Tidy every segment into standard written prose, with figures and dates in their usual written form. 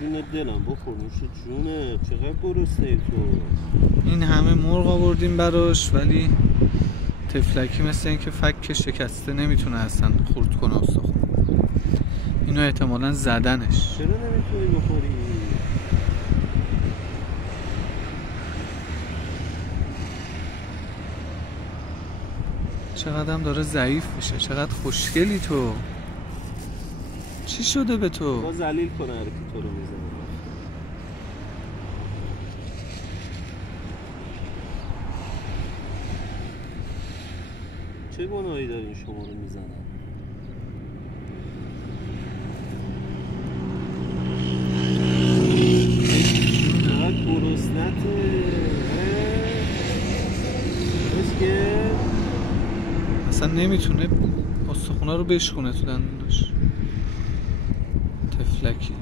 جون دلم بخور نوش جونه. چقدر گرسنه ای تو؟ این همه مرغ آوردیم براش ولی تفلکی مثل این که فک شکسته نمیتونه اصلا خورد کنه استخون. اینو احتمالاً زدنش. چرا نمیتونی بخوری؟ چقدر هم داره ضعیف میشه. چقدر خوشگلی تو. چی شده به تو؟ با ذلیل کنه هر کی تو رو میزنه. چه گناهی دارین شما رو میزنن؟ چقدر گرسنته. اصلا نمیتونه استخونا رو بشکونه تو دندونش. تفلکی.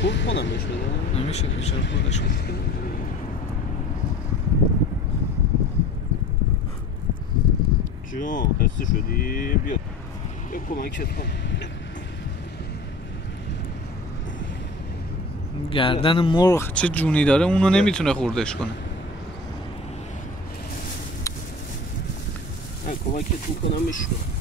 خورد کنم بهش بدم؟ نمیشه که چرا خوردش کنم. جون خسته شدی؟ بیا کمکت کنم. گردن مرغ چه جونی داره اونو نمیتونه خوردش کنه. کمکت میکنم بشکنم.